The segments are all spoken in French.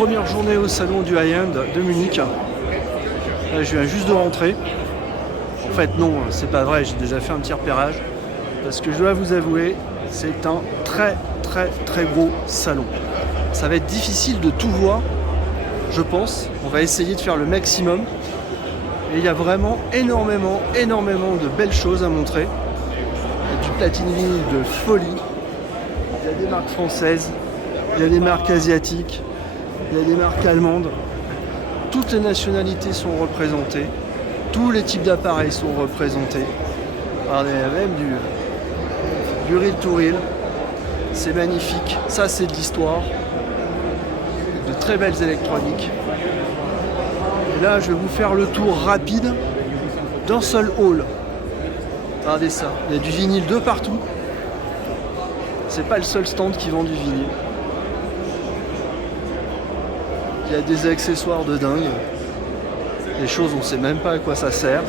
Première journée au salon du high-end de Munich. Là, je viens juste de rentrer. En fait non, c'est pas vrai, j'ai déjà fait un petit repérage. Parce que je dois vous avouer, c'est un très gros salon. Ça va être difficile de tout voir, je pense. On va essayer de faire le maximum. Et il y a vraiment énormément de belles choses à montrer. Il y a du platine vinyle de folie. Il y a des marques françaises, il y a des marques asiatiques, il y a des marques allemandes. Toutes les nationalités sont représentées. Tous les types d'appareils sont représentés. Regardez, il y a même du reel to reel. C'est magnifique. Ça, c'est de l'histoire. De très belles électroniques. Et là, je vais vous faire le tour rapide d'un seul hall. Regardez ça. Il y a du vinyle de partout. C'est pas le seul stand qui vend du vinyle. Il y a des accessoires de dingue. Des choses, on ne sait même pas à quoi ça sert.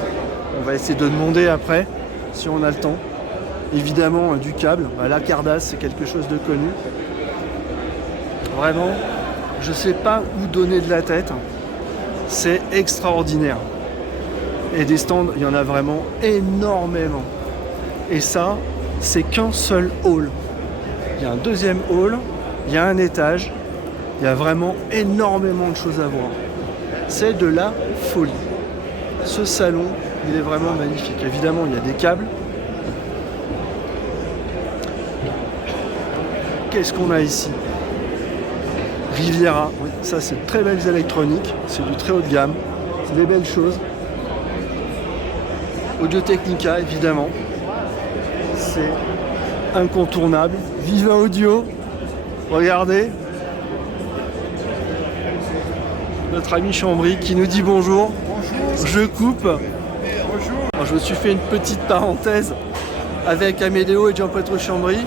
On va essayer de demander après, si on a le temps. Évidemment, du câble. La Cardass, c'est quelque chose de connu. Vraiment, je ne sais pas où donner de la tête. C'est extraordinaire. Et des stands, il y en a vraiment énormément. Et ça, c'est qu'un seul hall. Il y a un deuxième hall, il y a un étage. Il y a vraiment énormément de choses à voir. C'est de la folie. Ce salon, il est vraiment magnifique. Évidemment, il y a des câbles. Qu'est-ce qu'on a ici? Riviera. Oui, ça, c'est de très belles électroniques. C'est du très haut de gamme. C'est des belles choses. Audio-Technica, évidemment. C'est incontournable. Viva Audio. Regardez. Notre ami Chambry qui nous dit bonjour. Bonjour. Je coupe. Bonjour. Alors, je me suis fait une petite parenthèse avec Amedeo et Gianpietro Chambry.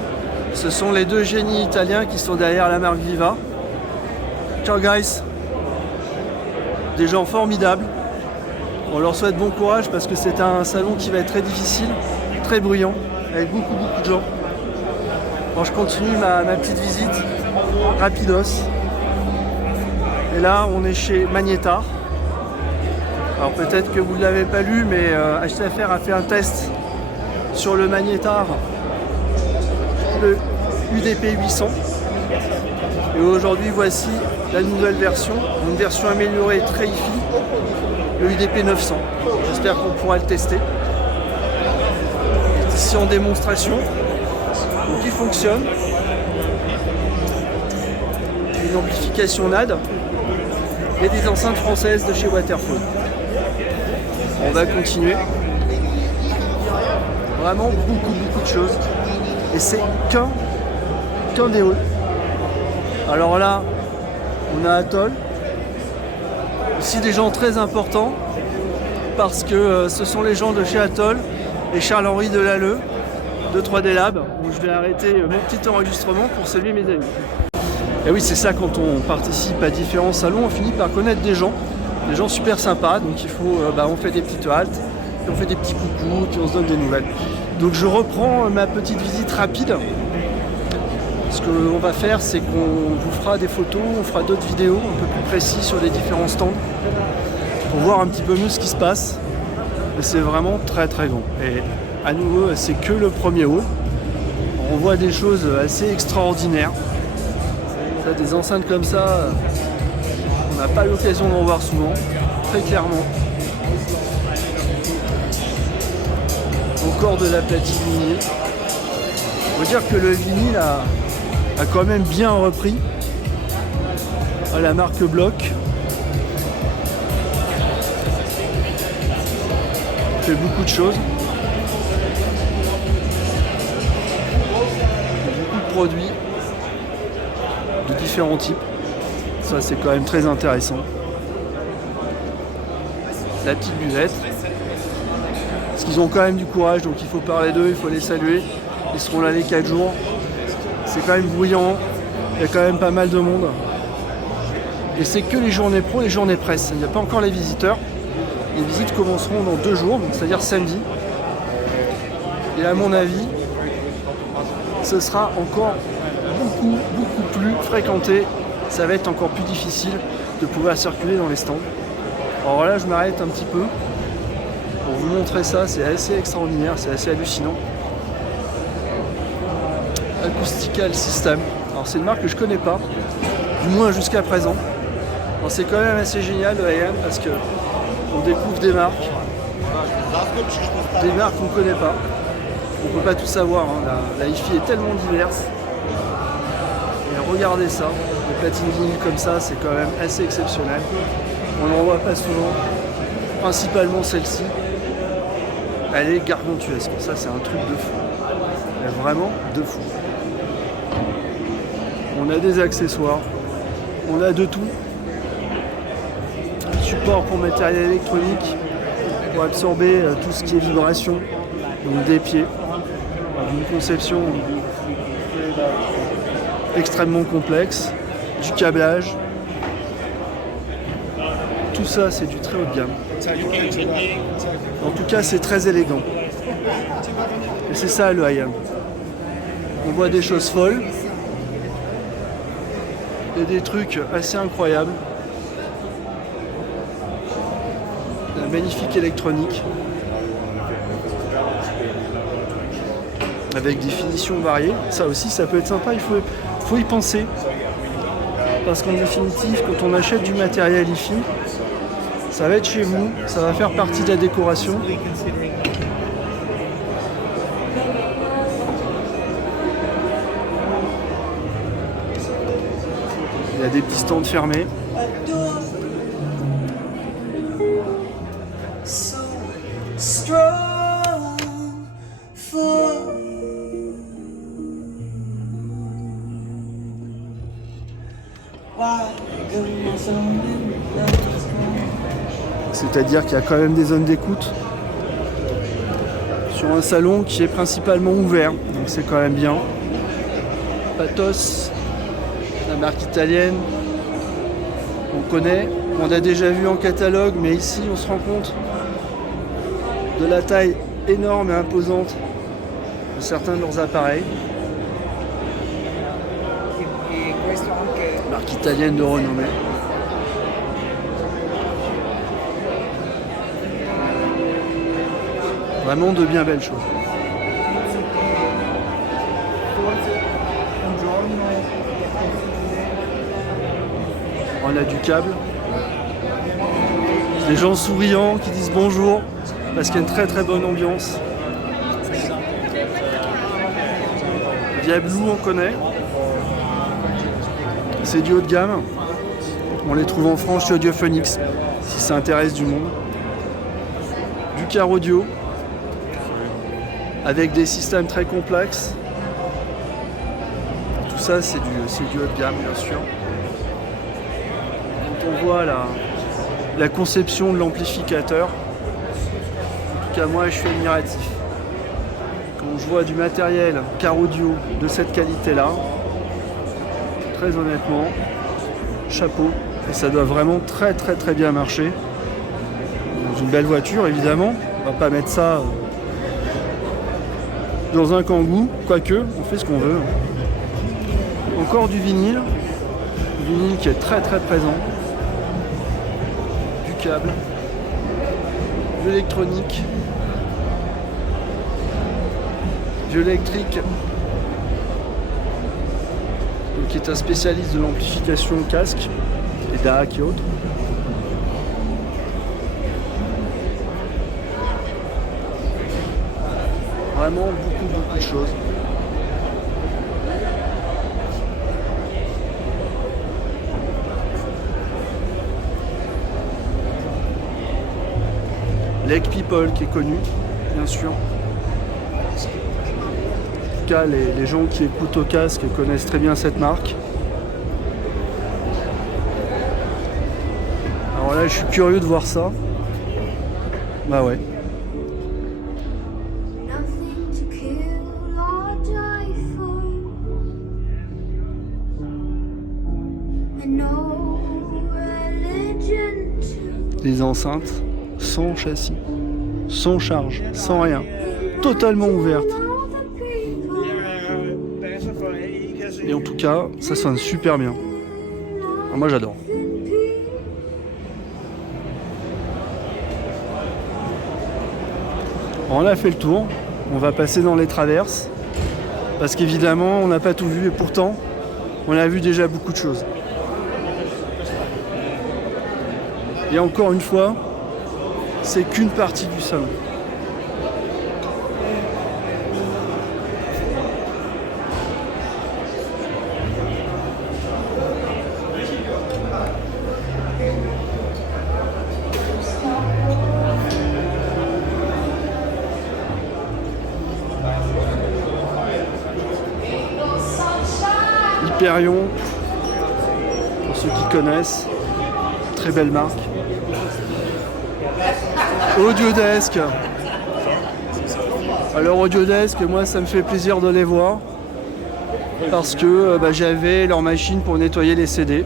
Ce sont les deux génies italiens qui sont derrière la marque Viva. Ciao guys. Des gens formidables. On leur souhaite bon courage parce que c'est un salon qui va être très difficile, très bruyant, avec beaucoup de gens. Alors, je continue ma petite visite rapidos. Et là, on est chez Magnétar. Alors peut-être que vous ne l'avez pas lu, mais HTFR a fait un test sur le Magnétar, le UDP 800. Et aujourd'hui, voici la nouvelle version, une version améliorée très hi-fi, le UDP 900. J'espère qu'on pourra le tester. Ici en démonstration, donc il fonctionne. Une amplification NAD. Et des enceintes françaises de chez Waterphone. On va continuer. Vraiment beaucoup de choses. Et c'est qu'un des halls. Alors là, on a Atoll. Ici des gens très importants. Parce que ce sont les gens de chez Atoll et Charles-Henri Delalleux de 3D Lab. Où je vais arrêter mon petit enregistrement pour saluer mes amis. Et oui, c'est ça, quand on participe à différents salons, on finit par connaître des gens super sympas. Donc il faut, on fait des petites haltes, puis on fait des petits coucous, puis on se donne des nouvelles. Donc je reprends ma petite visite rapide. Ce qu'on va faire, c'est qu'on vous fera des photos, on fera d'autres vidéos un peu plus précises sur les différents stands pour voir un petit peu mieux ce qui se passe. Et c'est vraiment très grand. Et à nouveau, c'est que le premier hall. On voit des choses assez extraordinaires. Des enceintes comme ça, on n'a pas l'occasion d'en voir souvent, très clairement. Encore de la platine vinyle. On peut dire que le vinyle a quand même bien repris. La marque Block fait beaucoup de choses. Beaucoup de produits de différents types. Ça, c'est quand même très intéressant. La petite buvette. Parce qu'ils ont quand même du courage, donc il faut parler d'eux, il faut les saluer. Ils seront là les 4 jours. C'est quand même bruyant. Il y a quand même pas mal de monde. Et c'est que les journées pro et les journées presse. Il n'y a pas encore les visiteurs. Les visites commenceront dans 2 jours, c'est-à-dire samedi. Et à mon avis, ce sera encore beaucoup plus fréquenté ça va être encore plus difficile de pouvoir circuler dans les stands. Alors là, je m'arrête un petit peu pour vous montrer ça, c'est assez extraordinaire, c'est assez hallucinant. Acoustical System. Alors c'est une marque que je connais pas, du moins jusqu'à présent. Alors c'est quand même assez génial le AM parce que on découvre des marques qu'on ne connaît pas. On ne peut pas tout savoir, hein. La hi-fi est tellement diverse. Et regardez ça, les platines vinyles comme ça, c'est quand même assez exceptionnel. On n'en voit pas souvent, principalement celle-ci. Elle est gargantuesque, ça c'est un truc de fou. Elle est vraiment de fou. On a des accessoires, on a de tout. Support pour matériel électronique, pour absorber tout ce qui est vibration, donc des pieds, d'une conception extrêmement complexe, du câblage. Tout ça, c'est du très haut de gamme. En tout cas, c'est très élégant. Et c'est ça le IAM. On voit des choses folles et des trucs assez incroyables. La magnifique électronique avec des finitions variées. Ça aussi, ça peut être sympa. Il faut y penser. Parce qu'en définitive, quand on achète du matériel hi-fi, ça va être chez vous, ça va faire partie de la décoration. Il y a des petits stands fermés. C'est-à-dire qu'il y a quand même des zones d'écoute sur un salon qui est principalement ouvert, donc c'est quand même bien. Patos, la marque italienne, on connaît, on a déjà vu en catalogue, mais ici on se rend compte de la taille énorme et imposante de certains de leurs appareils. Marque italienne de renommée. Vraiment de bien belles choses. On a du câble. Des gens souriants qui disent bonjour parce qu'il y a une très très bonne ambiance. Diablou on connaît. C'est du haut de gamme. On les trouve en France chez Audiophonics si ça intéresse du monde. Du car audio avec des systèmes très complexes. Tout ça c'est du haut de gamme bien sûr. Quand on voit la conception de l'amplificateur, en tout cas moi je suis admiratif. Quand je vois du matériel car audio de cette qualité là, très honnêtement, chapeau. Et ça doit vraiment très très très bien marcher. Dans une belle voiture évidemment, on va pas mettre ça dans un Kangoo, quoique, on fait ce qu'on veut. Encore du vinyle qui est très très présent. Du câble, de l'électronique, du électrique, qui est un spécialiste de l'amplification casque et DAC et autres. Vraiment beaucoup de choses. Lake People qui est connu, bien sûr. En tout cas, les gens qui écoutent au casque connaissent très bien cette marque. Alors là, je suis curieux de voir ça. Bah ouais. Les enceintes sans châssis, sans charge, sans rien, totalement ouvertes. Et en tout cas, ça sonne super bien. Moi j'adore. On a fait le tour, on va passer dans les traverses, parce qu'évidemment on n'a pas tout vu et pourtant on a vu déjà beaucoup de choses. Et encore une fois, c'est qu'une partie du salon. Hyperion, pour ceux qui connaissent, très belle marque. Audiodesk. Alors Audiodesk, moi ça me fait plaisir de les voir parce que j'avais leur machine pour nettoyer les CD.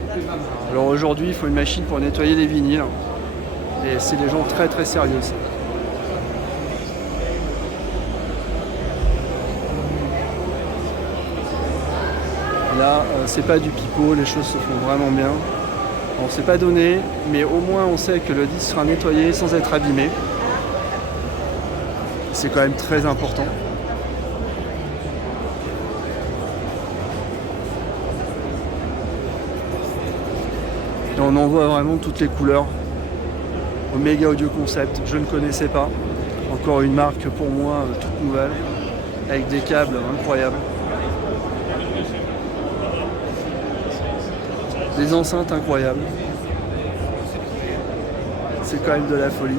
Alors aujourd'hui il faut une machine pour nettoyer les vinyles et c'est des gens très très sérieux. Là c'est pas du pipeau, les choses se font vraiment bien. On ne s'est pas donné, mais au moins on sait que le disque sera nettoyé sans être abîmé. C'est quand même très important. Et on en voit vraiment toutes les couleurs. Omega Audio Concept, je ne connaissais pas. Encore une marque pour moi toute nouvelle, avec des câbles incroyables. Des enceintes incroyables. C'est quand même de la folie.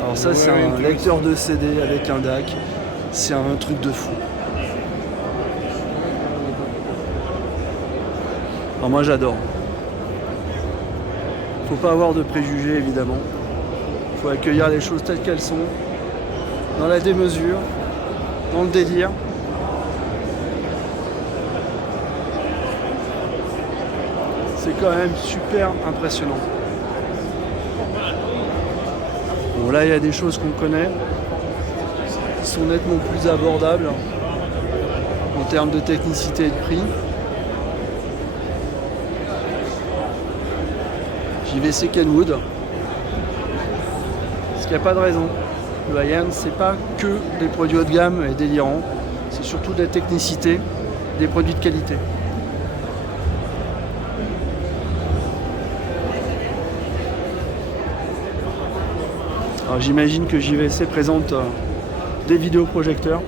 Alors ça c'est un lecteur de CD avec un DAC. C'est un truc de fou. Alors moi j'adore. Faut pas avoir de préjugés évidemment. Faut accueillir les choses telles qu'elles sont, dans la démesure, dans le délire. C'est quand même super impressionnant. Bon là il y a des choses qu'on connaît, qui sont nettement plus abordables en termes de technicité et de prix. JVC Kenwood. Parce qu'il n'y a pas de raison. Le high-end, c'est pas que des produits haut de gamme et délirants, c'est surtout de la technicité, des produits de qualité. Alors j'imagine que JVC présente des vidéoprojecteurs.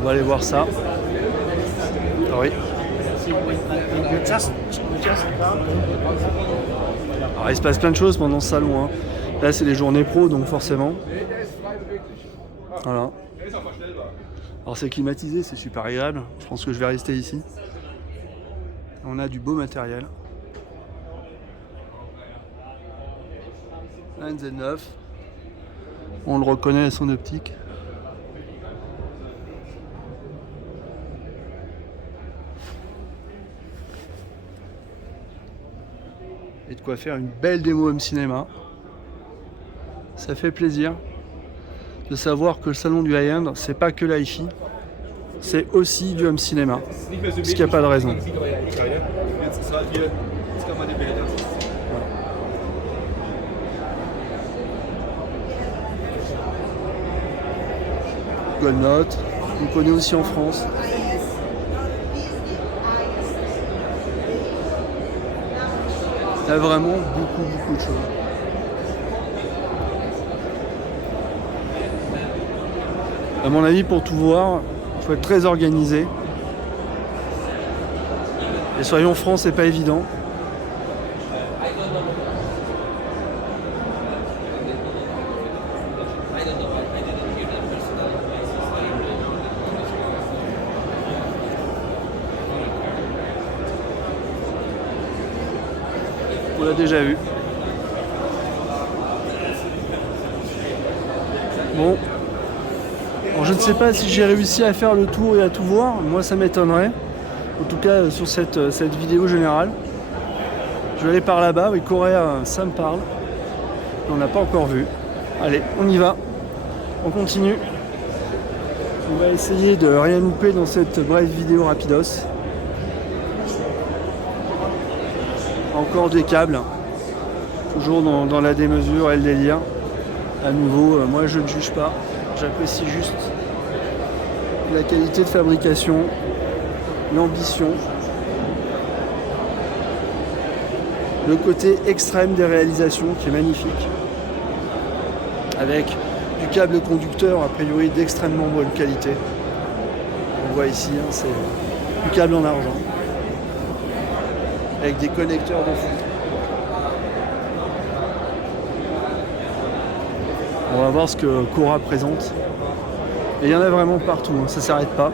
On va aller voir ça. Ah oui. Alors il se passe plein de choses pendant ce salon. Là c'est les journées pro donc forcément. Voilà. Alors c'est climatisé, c'est super agréable. Je pense que je vais rester ici. On a du beau matériel. Un Z9. On le reconnaît à son optique. Et de quoi faire une belle démo home cinéma. Ça fait plaisir de savoir que le salon du high-end, c'est pas que l'hi-fi, c'est aussi du home cinéma. Parce qu'il n'y a pas de raison. Goldnote, on connaît aussi en France. Il y a vraiment beaucoup de choses. À mon avis, pour tout voir, il faut être très organisé. Et soyons francs, c'est pas évident. On l'a déjà vu. Bon. Alors, je ne sais pas si j'ai réussi à faire le tour et à tout voir. Moi, ça m'étonnerait. En tout cas, sur cette vidéo générale. Je vais aller par là-bas, oui, Coréa, ça me parle. On n'a pas encore vu. Allez, on y va. On continue. On va essayer de rien louper dans cette brève vidéo rapidos. Encore des câbles. Toujours dans la démesure et le délire. À nouveau, moi je ne juge pas. J'apprécie juste la qualité de fabrication, l'ambition, le côté extrême des réalisations qui est magnifique. Avec du câble conducteur a priori d'extrêmement bonne qualité. On voit ici, hein, c'est du câble en argent. Avec des connecteurs de fou. On va voir ce que Cora présente. Et il y en a vraiment partout, hein, ça ne s'arrête pas.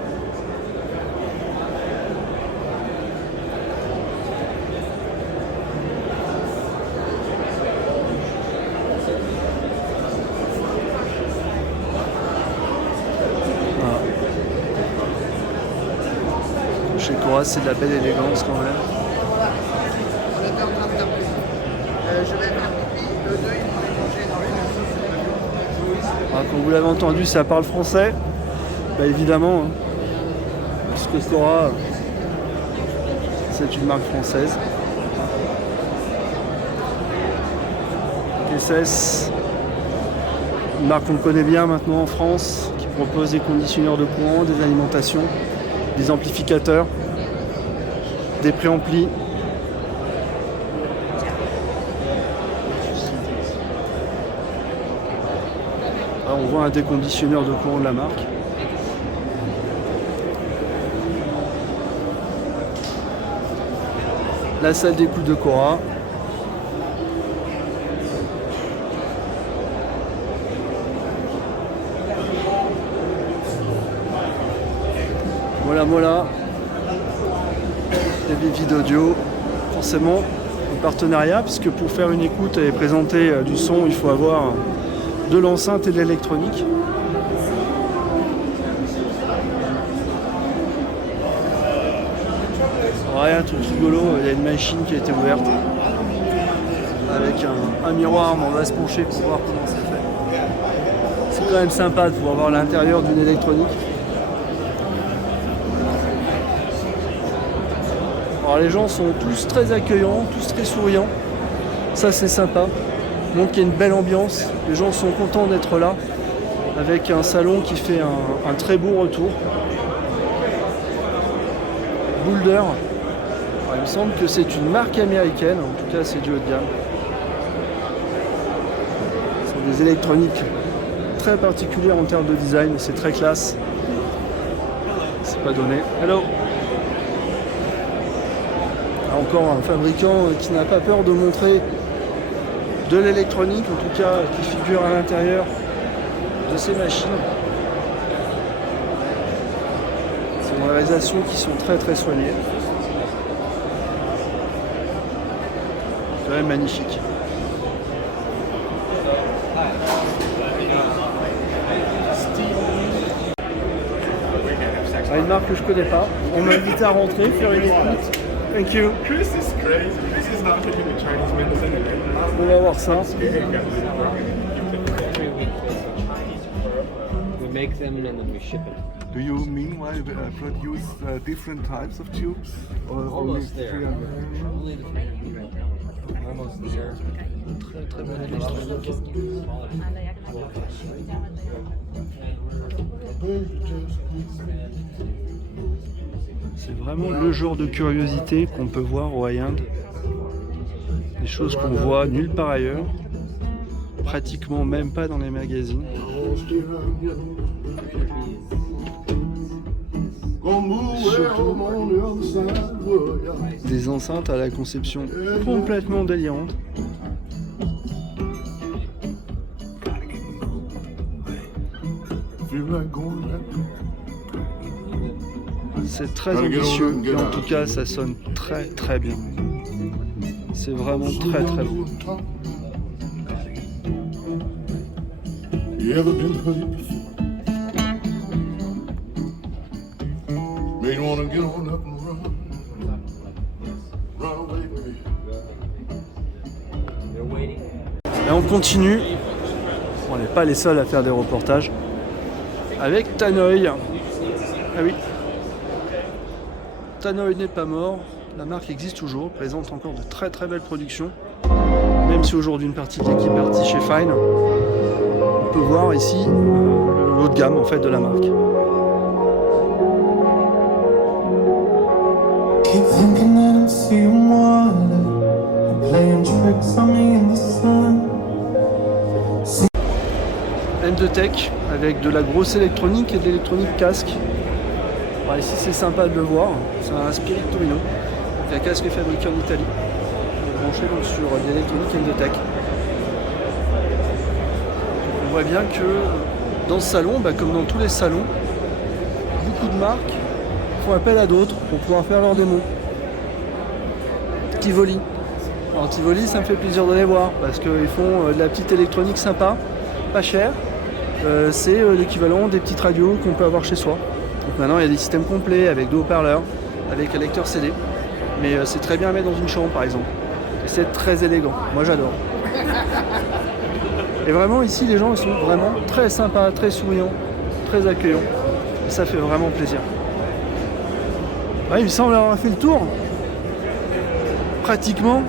Voilà. Chez Cora, c'est de la belle élégance quand même. Je vais faire pipi, le 2 il pourrait manger dans Comme vous l'avez entendu, ça parle français. Bah, évidemment, hein, parce que Cora, c'est une marque française. SS, une marque qu'on connaît bien maintenant en France, qui propose des conditionneurs de courant, des alimentations, des amplificateurs, des préamplis. On voit un déconditionneur de courant de la marque. La salle d'écoute de Cora. Voilà. Les vides audio. Forcément, un partenariat, puisque pour faire une écoute et présenter du son, il faut avoir de l'enceinte et de l'électronique. Rien, tout rigolo, il y a une machine qui a été ouverte avec un miroir, mais on va se pencher pour voir comment c'est fait. C'est quand même sympa de pouvoir voir l'intérieur d'une électronique. Alors les gens sont tous très accueillants, tous très souriants. Ça c'est sympa. Donc il y a une belle ambiance. Les gens sont contents d'être là. Avec un salon qui fait un très beau retour. Boulder. Alors, il me semble que c'est une marque américaine. En tout cas c'est du haut de gamme. Ce sont des électroniques très particulières en termes de design. C'est très classe. C'est pas donné. Hello. Encore un fabricant qui n'a pas peur de montrer de l'électronique, en tout cas qui figure à l'intérieur de ces machines. C'est des réalisations qui sont très soignées. Quand même magnifique. Une marque que je connais pas. On m'a invité à rentrer, faire une écoute. Thank you. Chris is crazy. Chris is not taking the Chinese medicine again. On va voir ça. We make them and then we ship it. Do you meanwhile produce different types of tubes or only Almost there. 300? Only the 300 right now. Almost there. Très bonne électronique. C'est vraiment le genre de curiosité qu'on peut voir au high-end. Des choses qu'on voit nulle part ailleurs. Pratiquement même pas dans les magazines. Surtout des enceintes à la conception complètement délirante. C'est très ambitieux, mais en tout cas ça sonne très bien. C'est vraiment très beau. Et on continue. On n'est pas les seuls à faire des reportages. Avec Tannoy. Ah oui. Tannoy n'est pas mort. La marque existe toujours, présente encore de très très belles productions. Même si aujourd'hui une partie de l'équipe est partie chez Fine. On peut voir ici le haut de gamme en fait de la marque. Keep thinking that I'm seeing water, you're playing tricks on me in the sun. M2Tech avec de la grosse électronique et de l'électronique casque. Alors ici c'est sympa de le voir, c'est un Spirit Torino. Donc un casque fabriqué en Italie, branché donc sur de l'électronique M2Tech. On voit bien que dans ce salon, comme dans tous les salons, beaucoup de marques font appel à d'autres pour pouvoir faire leur démo. Tivoli. Alors Tivoli, ça me fait plaisir de les voir parce qu'ils font de la petite électronique sympa, pas cher. C'est l'équivalent des petites radios qu'on peut avoir chez soi. Donc maintenant il y a des systèmes complets avec deux haut-parleurs, avec un lecteur CD. Mais c'est très bien à mettre dans une chambre par exemple. Et c'est très élégant. Moi j'adore. Et vraiment ici les gens ils sont vraiment très sympas, très souriants, très accueillants. Et ça fait vraiment plaisir. Ouais, il me semble avoir fait le tour. Pratiquement.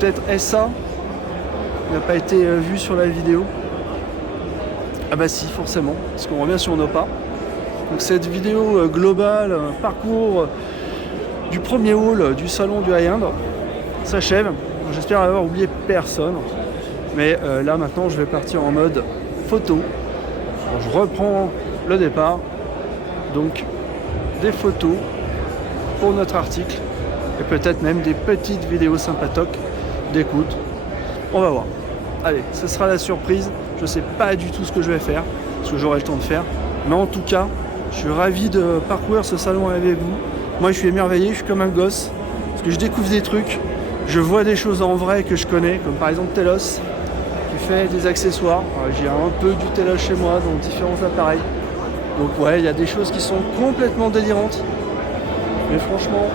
Peut-être SA n'a pas été vu sur la vidéo. Ah bah si, forcément, parce qu'on revient sur nos pas. Donc cette vidéo globale, parcours du premier hall du salon du high-end s'achève. J'espère avoir oublié personne. Mais là maintenant je vais partir en mode photo. Alors, je reprends le départ. Donc des photos pour notre article et peut-être même des petites vidéos sympatoques d'écoute. On va voir. Allez, ce sera la surprise. Je ne sais pas du tout ce que je vais faire, ce que j'aurai le temps de faire. Mais en tout cas, je suis ravi de parcourir ce salon avec vous. Moi, je suis émerveillé, je suis comme un gosse. Parce que je découvre des trucs, je vois des choses en vrai que je connais, comme par exemple Telos, qui fait des accessoires. J'ai un peu du Telos chez moi, dans différents appareils. Donc ouais, il y a des choses qui sont complètement délirantes. Mais franchement,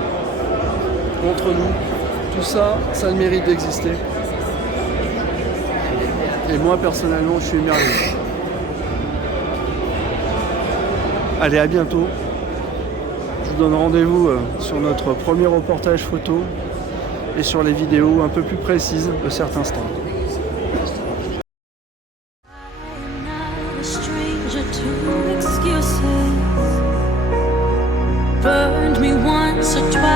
entre nous, tout ça, ça a le mérite d'exister. Et moi, personnellement, je suis émerveillé. Allez, à bientôt. Je vous donne rendez-vous sur notre premier reportage photo et sur les vidéos un peu plus précises de certains stands. A stranger to excuses, burned me once or twice.